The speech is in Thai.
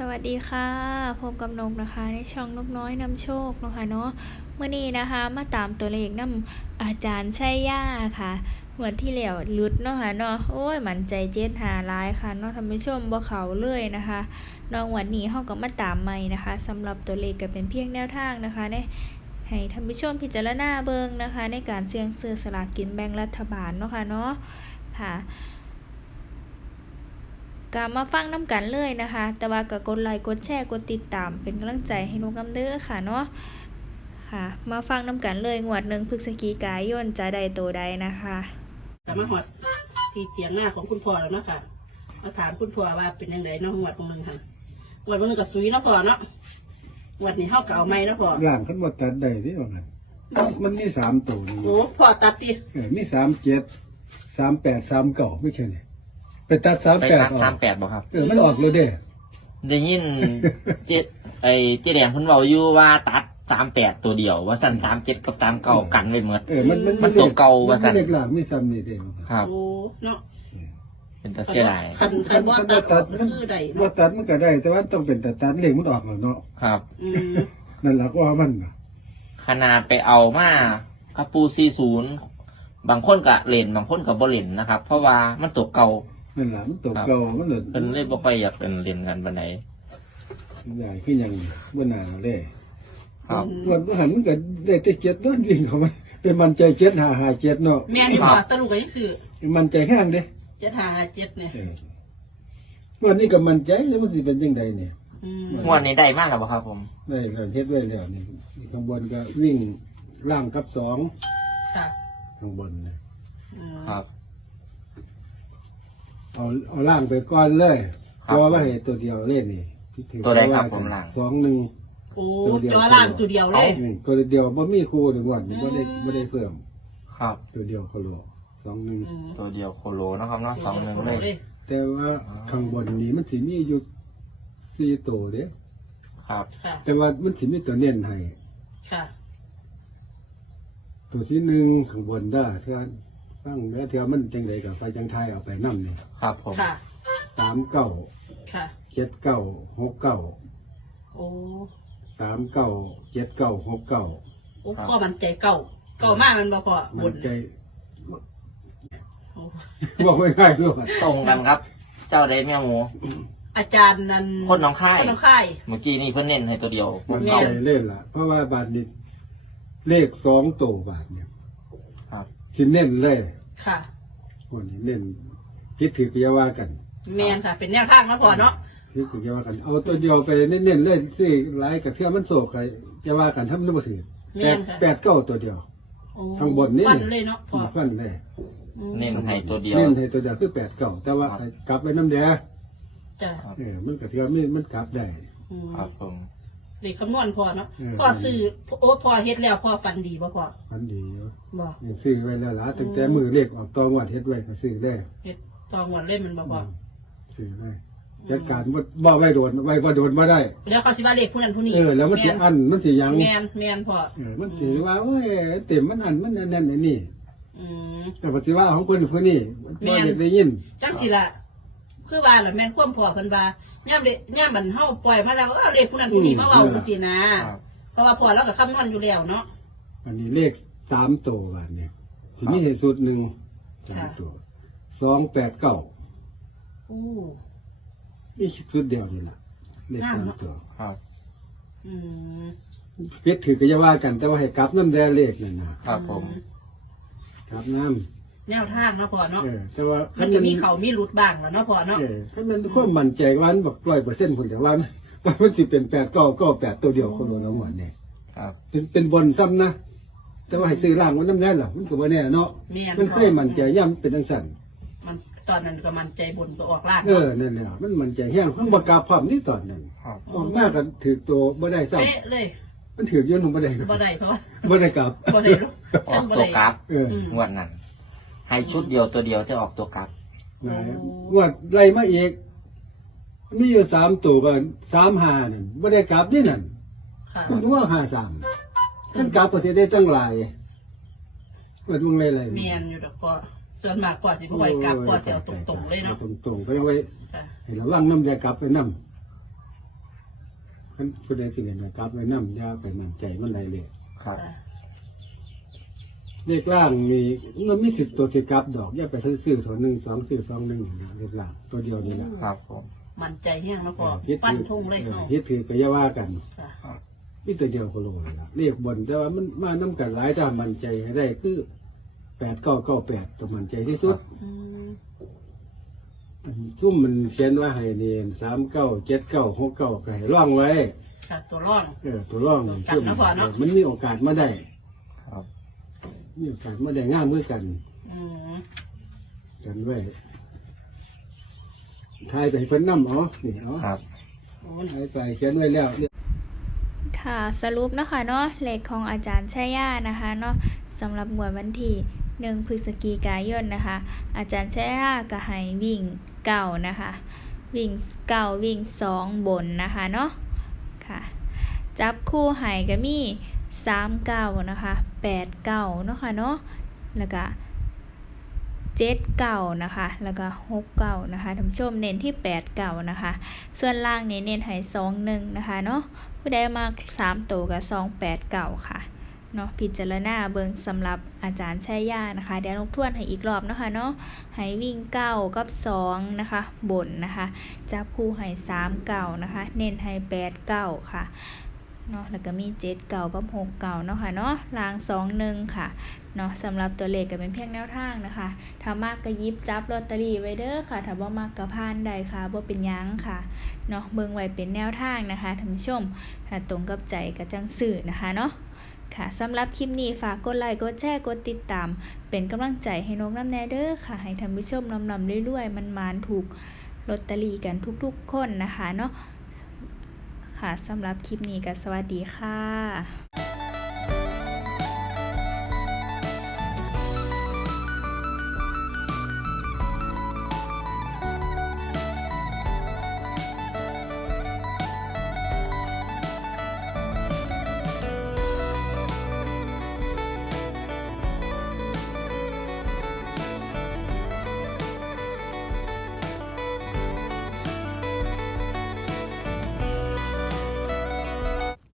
สวัสดีค่ะพบกับนกนะคะ ในช่องนกน้อยนำโชคเนาะคะเนาะเมื่อนี้นะคะ มาตามตัวเลขนำอาจารย์ชัยย่าค่ะเหมือนที่แล้วลุดเนาะค่ะเนาะโอ้ยมันใจเจ็ดหาร้ายค่ะเนาะท่านผู้ชมบ่เขาเลยนะคะน้องวันนี้เฮาก็มาตามใหม่นะคะสำหรับตัวเลขก็เป็นเพียงแนวทางนะคะในให้ท่านผู้ชมพิจารณาเบิ่งนะคะ ในการเสี่ยงซื้อสลากกินแบ่งรัฐบาลเนาะค่ะเนาะค่ะ ก็มาฟังน้ำกันเลยนะคะ แต่ว่าก็กดไลค์กดแชร์กดติดตาม เป็นกำลังใจให้นกน้ำเด้อค่ะเนาะค่ะ มาฟังน้ำกันเลยงวดหนึ่งพฤศจิกายนจะได้โตใดนะคะกลับมาหอดที่เตียงหน้าของคุณพ่อแล้วเนาะค่ะมาถามคุณพ่อว่าเป็นยังไงเนาะหวดของมึงค่ะหวดของมึงกับซุยเนาะพ่อเนาะหวดนี่เฮาเก่าไหมเนาะพ่อร่างขันว่าตัดได้ที่ว่างั้นมันมีสามตัวนี่โอ้พ่อตัดติเออมีสามเจ็ดสามแปดสามเก่าไม่ใช่เนี่ย ไปตัดสามไปแปดตัดออตากมแปดบ่ครับ เออมันออกเลยเด้ ได้ยิน เจไอเจแดงเพิ่นเว้าอยู่ว่าตัดสามแปดตัวเดียว ว่าสั่นสามเจ็ดกับสามเก่ากันไว้หมด เออมันมันมันตัวเก่าว่าซั่นมันเล็กหลางไม่ซ้ำนี่เด้ ครับ โอ้เนาะเป็นตาเสียดายคันคันว่าตัดออกก็คือได้ว่าเนาะตัดมันก็ได้ แต่ว่าต้องเป็นแต่ตัดเลขมันออกแล้วเนาะครับ อืมนั่นแหละก็ว่ามันน่ะขนาดไปเอามาคาปูซีศูนย์บางคนก็เล่นบางคนก็บ่เล่นนะครับ เพราะว่ามันตัวเก่า นั่นแหละมันตัวครับเก่ามันเลยเพิ่นเลยบ่ค่อยอยากเป็นเล่นกันปานใดใหญ่ขึ้นอย่างบ่หนาเลยครับวันหันมันก็ได้แต่เจ็ดต้นวิ่งเข้ามาเป็นมันใจเจ็ดหาหาเจ็ดเนาะแม่นี่พ่อตะลุกก็ยังซื้อมันใจแห้งเด้เจ็ดหาเจ็ดเนี่ยเออวันนี้ก็มันใจแล้วมันสิเป็นยังไงเนี่ยอืมงวดนี้ได้มากแล้วบ่ครับผมได้ก็เฮ็ดไว้แล้วนี่ข้างบนก็วิ่งล่างกับสองค่ะข้างบนนะอืมครับ เอาเอาล่างไปก่อนเลยครับตัวว่าให้ตัวเดียวเล่นนี่ที่ถือตัวใดครับว่าผมล่าง สองหนึ่ง โอ้ตัวเดียวจอล่างตัวเดียวเลย อืมตัวเดียวบ่มีครูหนึ่งวันนี่บ่ได้บ่ได้เพิ่ม ครับ ตัวเดียวเขาโลสองหนึ่งอืมตัวเดียวโคโลเนาะครับเนาะสองหนึ่งเลยแต่ว่าข้างบนนี้มันสิมีอยู่สี่ตัวเด้ครับ ค่ะ แต่ว่ามันสิมีตัวเน้นให้ค่ะ ตัวที่หนึ่งข้างบนได้เท่า ฟังแล้วเท่ามันจังไดกับไฟจังไทยเอาไปนํเนี่ยครับผมค่ะ สามเก้าค่ะ เจ็ดเก้าหกเก้าโอ้สามเก้าเจ็ดเก้าหกเก้าโอ้พ่อมันใจเก่าเก่ามากมันบ่พ่อมับุนญใจโอ้บอกไม่ได้ด้วยตรงกันครับ เจ้าได้แม่หมู อาจารย์นันคนหน้องค่าย คนน้องค่าย เมื่อกี้นี่เพิ่นเน้นให้ตัวเดียวมันแม่ใจเล่นละเพราะว่าบาทนี้เลขสองตัวบาทเนี่ยครับ สิเน้นเลยค่ะ คนนี้เน้นคิดถือกิยาว่ากันแมนค่ะ เป็นแนวทางนะพ่อเนาะคิดถือกิยาว่ากัน เอาตัวเดียวไปเน้นๆเลยสิหลายกับเที่ยวมันโศกใครจะว่ากันถ้ามันไม่ถือแมแปดนค่ะแปดเก้าตัวเดียวโอ้ข้างบนนี่ฟันเลยเนาะพ่อฟันเลยอืมเน้นให้ตัวเดียวเน้นให้ตัวเดียวคือแปดเก้าแต่ว่าครับให้กลับไปน้ำแดงจ้ะเออมันกับเที่ยวไม่มันกลับได้อืมครับผม เด็กคำนวณพ่อเนาะเออพ่อซื้อโอ้พ่อเฮ็ดแล้วพ่อฟันดีป่ะพ่อมันดีอยู่บอกยังซื้อไว้แล้วล่ะตั้งแต่มือเลขออกตองวัดเฮ็ดไว้ก็ซื้อได้เฮ็ดตองหวนเล่นมันบ่พ่อซื้อได้จัดการบ่บ่ไว้โดนไว้บ่โดนบ่ได้ แล้วเขาสิว่าเลขผู้นั้นผู้นี้เออ แล้วมันสิแอันมันสิหยัง แมนแมนพ่อเออมันสิว่าโอ้ยเต็มมันอันมันอันนั่นอันนี่ อืม แต่ว่าสิว่าของเพิ่นผู้นี้แม่บ่นได้ได้ยิน จังสิล่ะคือว่าล่ะแม่นความพ่อเพิ่นว่า ย่ามเดย่ามมันเฮาปล่อยมาแล้วเอาเลขผู้นั้นผู้นี้มาเว้าจังซี่นะครับเพราะว่าพ่อเราก็คำนวณอยู่แล้วเนาะอันนี้เลขสามตัวบาดเนี่ยสิมีให้สุดหนึ่งสามค่ะตัวสองแปดเก้าโอ้มีสุดเดียวนี่ล่ะเลขงามสามเนอะตัวครับ อืมเพ็ดถือก็จะว่ากันแต่ว่าให้กลับน้ำแดงเลขนั่นนะครับผม กลับน้ แนวทางเนาะพ่อำเนาะเออแต่ว่ามันจะมีเขามีรุดบ้างแล้วเนาะพ่อเนาะเออถ้ามันความมั่นใจว่ามันบอกร้อยเปอร์เซ็นต์ผลแต่ว่ามันว่ามันสิเป็นแปดเก้าเก้าแปดตัวเดียวคนละหมดเนี่ยครับ เป็นเป็นบนซ้ำนะแต่ว่าให้ซื้อร่างมันน้ำแน่หรอมันก็บ่แน่เนาะแม่นมันเคยมั่นใจย่ำเป็นจังสั่นมันตอนนั้นก็มันใจบนก็ออกล่างเออนั่นแหละมันมั่นใจแห้งเพิ่งประกาศพร้อมนี่ตอนนั้นครับ ออกมากกันถือตัวบ่ได้ซ้เป๊ะเลยำมันถือยนต์ลงบ่ได้บ่ได้เพราะว่าบ่ได้กลับบ่ได้ลูกออกตัวกราฟเอออืมงวดนั้น ให้ชุดเดียวตัวเดียวจะออกตัวกราฟนะว่าไล่มาอีกมีอยู่สามตัวกันสามหานั่นบ่ได้กลับนี่นั่นค่ะมันว่าหาสามท่านกลับก็สิได้จังหลายว่าดุงเลยเลยเมียนอยู่ดอกพ่อส่วนมากพ่อสิบ่ไหวกลับพ่อสิเอาตรงๆเลยเนาะตรงๆไปเอาไว้ค่ะให้ระวังน้ำยากลับไปน้คันผู้ใดสิเห็นก็กลับไว้นำอยาไปมั่นใจมันได้เลย ครับ ค่ะ เลขล่างมีมันมีสิทธิ์ตัวสิกลับดอกอย่าไปซื้อซื้อตัวหนึ่งสองซื้อสองหนึ่งนะเลขล่างตัวเดียวนี่แหละครับผม มั่นใจแห้งเนาะพ่อคิดฟันถือธงเลยเออเนาะคิดถือก็อย่าว่ากันค่ะนี่ตัวเดียวก็โลเลยล่ะเลขบนแต่ว่ามันมาน้ำกันหลายถ้ามั่นใจให้ได้คือแปดเก้าเก้าแปดตัวมั่นใจที่สุด อืมซุ่มมันเขียนว่าให้เนียนสามเก้าเจ็ดเก้าหกเก้าก็ให้ร่องไว้ ค่ะตัวร่อง เออตัวร่องจับนะพ่อเนาะมันมีโอกาสมาได้ครับ มีโอกาสมาได้ง่ามมือกันอืมกันไว้ทายไปให้เพิ่นน้ำอ๋อนี่อ๋อครับโอ้ทายไปเขียนไว้แล้วค่ะสรุปนะคะเนาะเลขของอาจารย์ชัยยานะคะเนาะสำหรับงวดวันที่หนึ่งพฤศจิกายนนะคะ อาจารย์ชัยยาก็ให้วิ่งเก่านะคะ วิ่งเก่าวิ่งสองบนนะคะเนาะค่ะ จับคู่ให้ก็มี สามเก้านะคะแปดเก้าเนาะค่ะเนาะแล้วก็เจ็ดเก่านะคะ แล้วก็หกเก่านะคะท่านผู้ชมเน้นที่แปดเก่านะคะ ส่วนล่างนี่เน้นให้สองหนึ่งนะคะเนาะผู้ใดมาสามตัวกับสองแปดเก่าค่ะเนาะพิจารณาเบิงสำหรับอาจารย์ชัยยานะคะ เดี๋ยวลงทวนให้อีกรอบนะคะเนาะให้วิ่งเก้ากับสองนะคะบนนะคะ จับคู่ให้สามเก่านะคะ เน้นให้แปดเก้าค่ะ เนาะแล้วก็มีเจ็ดเก่ากับหกเก่าเนาะค่ะเนาะลางสองหนึ่งค่ะเนาะสำหรับตัวเลขก็เป็นเพียงแนวทางนะคะ ถ้ามากก็ยิบจับลอตเตอรี่ไว้เด้อค่ะ ถ้าบ่มากก็พานใดค่ะบ่เป็นยังค่ะเนาะเบิ่งไว้เป็นแนวทางนะคะท่านผู้ชมถ้าตรงกับใจก็จังสื่อนะคะเนาะค่ะสำหรับคลิปนี้ฝากกดไลค์กดแชร์กดติดตาม เป็นกำลังใจให้นกน้ำแน่เด้อค่ะ ให้ท่านผู้ชมนำนำเรื่อยๆ มันมานถูกลอตเตอรี่กันทุกๆคนนะคะเนาะ ค่ะสำหรับคลิปนี้ก็สวัสดีค่ะ